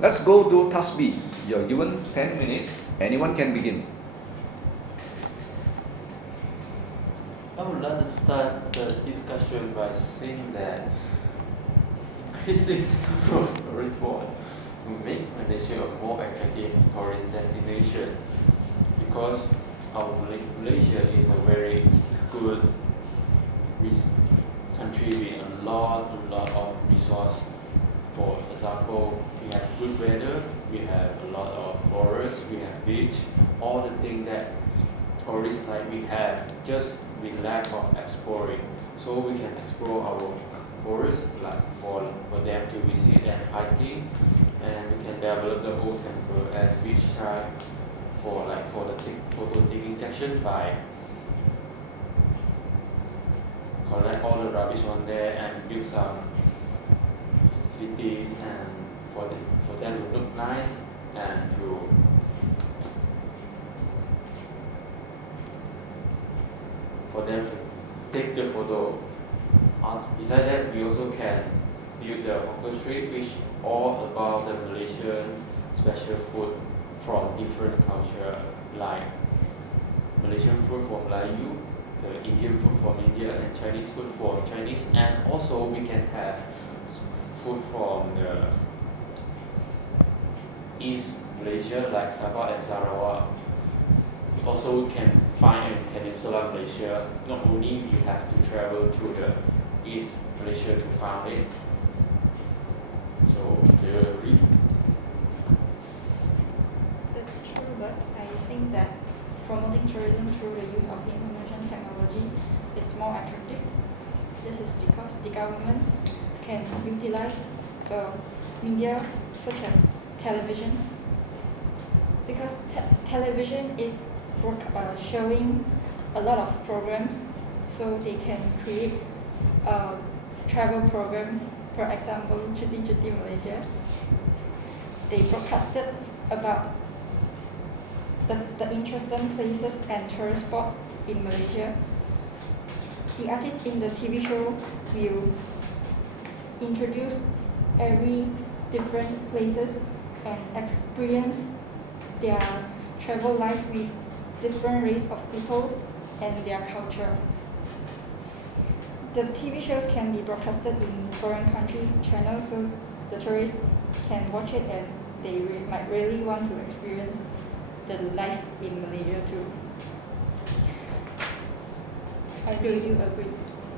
Let's go to task B. You're given 10 minutes. Anyone can begin. I would like to start the discussion by saying that increasing the number of tourist boards will make Malaysia a more attractive tourist destination, because our Malaysia is a very good country with a lot of resource. For example, we have good weather, we have a lot of forests, we have beach, all the things that tourists like we have, just with lack of exploring. So we can explore our forests like for them to visit and hiking, and we can develop the old temple and beach side for the photo taking section by collect all the rubbish on there and build some facilities and for them to look nice and for them to take the photo. Besides that, we also can build the hawker street, which all about the Malaysian special food from different culture, like Malaysian food from Melayu, the Indian food from India, and Chinese food from Chinese, and also we can have food from the East Malaysia, like Sabah and Sarawak. Also, we can find in Peninsula Malaysia. Not only you have to travel to the East Malaysia to find it. So, do you agree? That's true, but I think that promoting tourism through the use of information technology is more attractive. This is because the government can utilize the media such as television, because television is showing a lot of programs, so they can create a travel program. For example, Cuti Cuti Malaysia, they broadcasted about the interesting places and tourist spots in Malaysia. The artists in the TV show will introduce every different places and experience their travel life with different race of people and their culture. The TV shows can be broadcasted in foreign country channels, so the tourists can watch it and they might really want to experience the life in Malaysia too. Do you agree?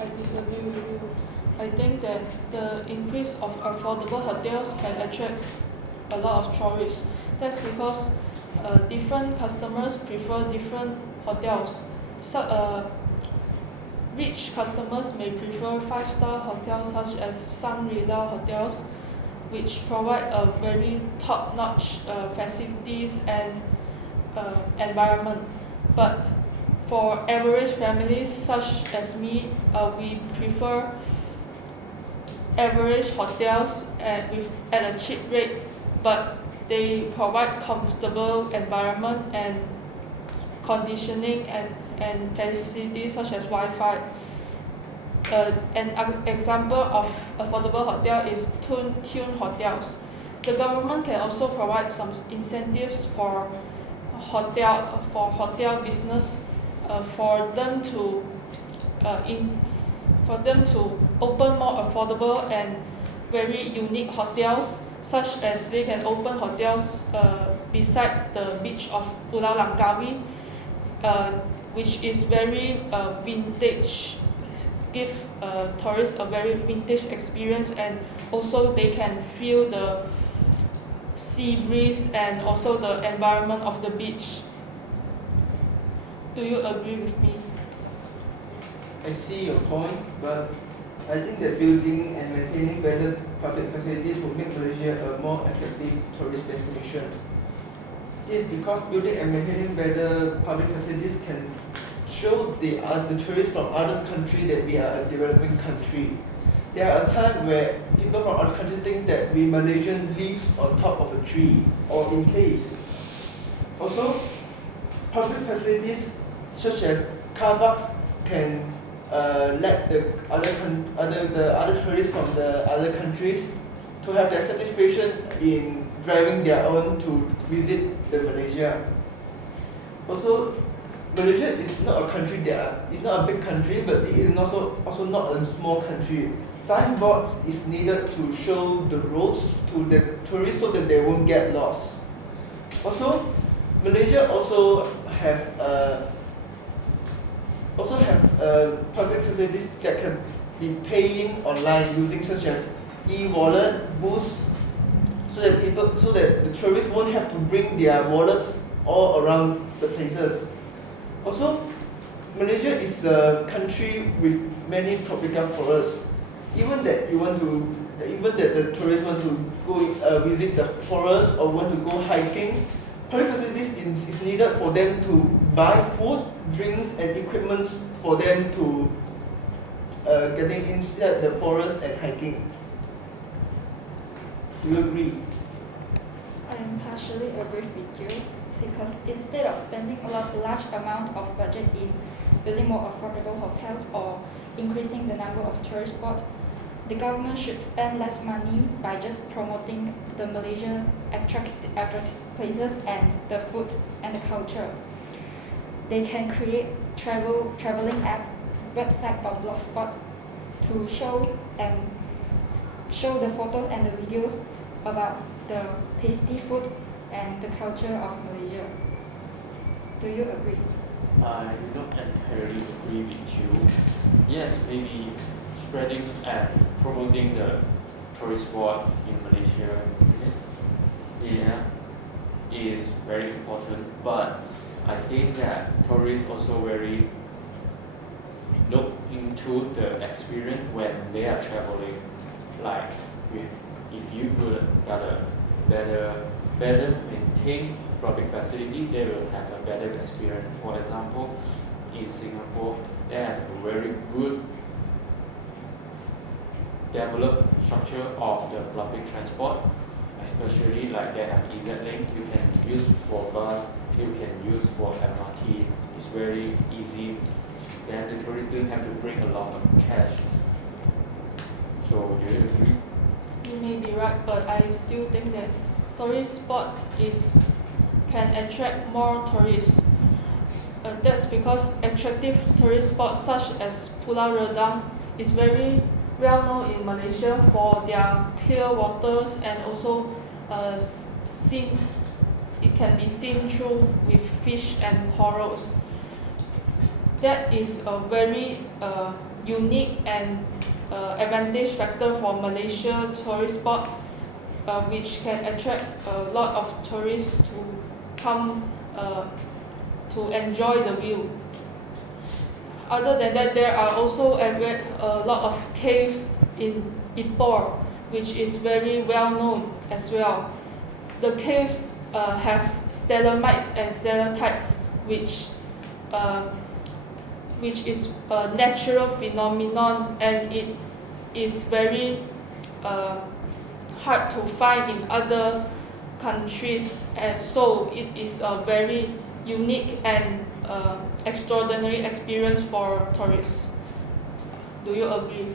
I disagree with you. I think that the increase of affordable hotels can attract a lot of tourists. That's because different customers prefer different hotels. So, rich customers may prefer 5-star hotels such as Shangri-La hotels, which provide a very top-notch facilities and environment. But for average families such as me, we prefer average hotels at a cheap rate, but they provide comfortable environment and conditioning and facilities such as Wi-Fi. An example of affordable hotel is Tune hotels. The government can also provide some incentives for hotel business, for them to open more affordable and very unique hotels, such as they can open hotels beside the beach of Pulau Langkawi, which is very vintage, give tourists a very vintage experience, and also they can feel the sea breeze and also the environment of the beach. Do you agree with me? I see your point, but I think that building and maintaining better public facilities will make Malaysia a more attractive tourist destination. This is because building and maintaining better public facilities can show the tourists from other countries that we are a developing country. There are times where people from other countries think that we Malaysians live on top of a tree or in caves. Also, public facilities such as car parks can let the other tourists from the other countries to have their satisfaction in driving their own to visit the Malaysia. Also, Malaysia is not a country it's not a big country, but it is also not a small country. Signboards is needed to show the roads to the tourists so that they won't get lost. Also, Malaysia also have public facilities that can be paying online using such as e-wallet, booths, so that the tourists won't have to bring their wallets all around the places. Also, Malaysia is a country with many tropical forests. Even that the tourists want to go visit the forest or want to go hiking, public facilities is needed for them to buy food, drinks, and equipment for them to getting inside the forest and hiking. Do you agree? I am partially agree with you because instead of spending a large amount of budget in building more affordable hotels or increasing the number of tourist spots, the government should spend less money by just promoting the Malaysia attractive places and the food and the culture. They can create traveling app, website or blogspot to show the photos and the videos about the tasty food and the culture of Malaysia. Do you agree? I don't entirely agree with you. Yes, maybe spreading and promoting the tourist spot in Malaysia, is very important. But I think that tourists also very look into the experience when they are traveling. Like if you got a better maintained public facility, they will have a better experience. For example, in Singapore, they have a very good developed structure of the public transport, especially like they have EZ-Link, you can use for bus, you can use for MRT, it's very easy. Then the tourists don't have to bring a lot of cash. So do you agree? You may be right, but I still think that tourist spot can attract more tourists. That's because attractive tourist spots such as Pulau Redang is very well known in Malaysia for their clear waters and also it can be seen through with fish and corals. That is a very unique and advantage factor for Malaysia tourist spot, which can attract a lot of tourists to come to enjoy the view. Other than that, there are also a lot of caves in Ipoh, which is very well known as well. The caves have stalagmites and stalactites, which is a natural phenomenon, and it is very hard to find in other countries, and so it is a very unique and extraordinary experience for tourists. Do you agree?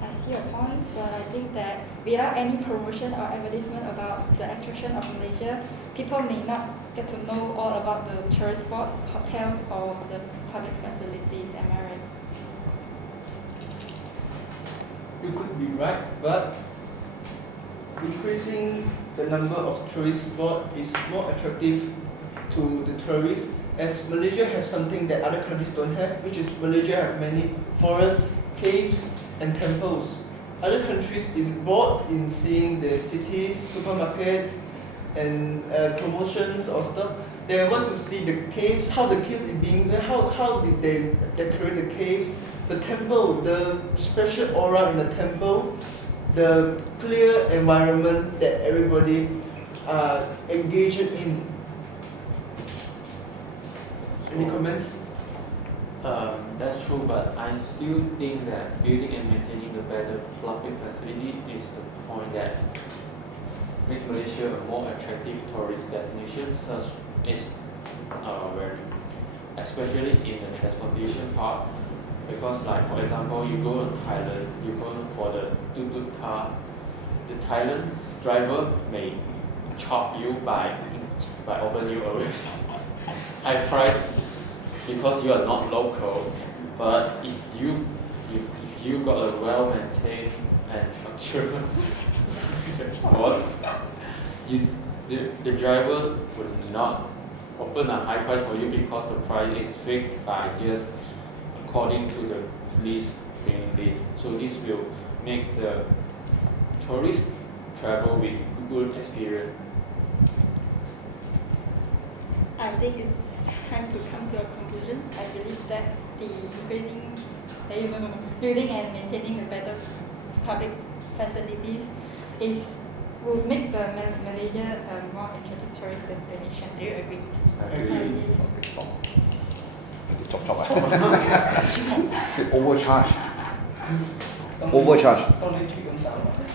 I see your point, but I think that without any promotion or advertisement about the attraction of Malaysia, people may not get to know all about the tourist spots, hotels, or the public facilities. Am I right? You could be right, but increasing the number of tourist spots is more attractive to the tourists, as Malaysia has something that other countries don't have, which is Malaysia have many forests, caves, and temples. Other countries is bored in seeing the cities, supermarkets, and promotions or stuff. They want to see the caves, how the caves is being done, how did they decorate the caves, the temple, the special aura in the temple, the clear environment that everybody are engaged in. Any comments? That's true, but I still think that building and maintaining a better public facility is the point that makes Malaysia a more attractive tourist destination, such as very, especially in the transportation part. Because like for example, you go to Thailand, you go for the tuk-tuk car, the Thailand driver may chop you by offering you a high price because you are not local. But if you got a well maintained and structured transport, the driver would not open a high price for you because the price is fixed by just according to the police paying list. So this will make the tourists travel with good experience. I think it's time to come to a conclusion. I believe that the building and maintaining the better public facilities will make the Malaysia a more attractive tourist destination. Do you agree? I agree. Overcharge. ต้อง Overcharge. ต้องเล่นที่กันตามมา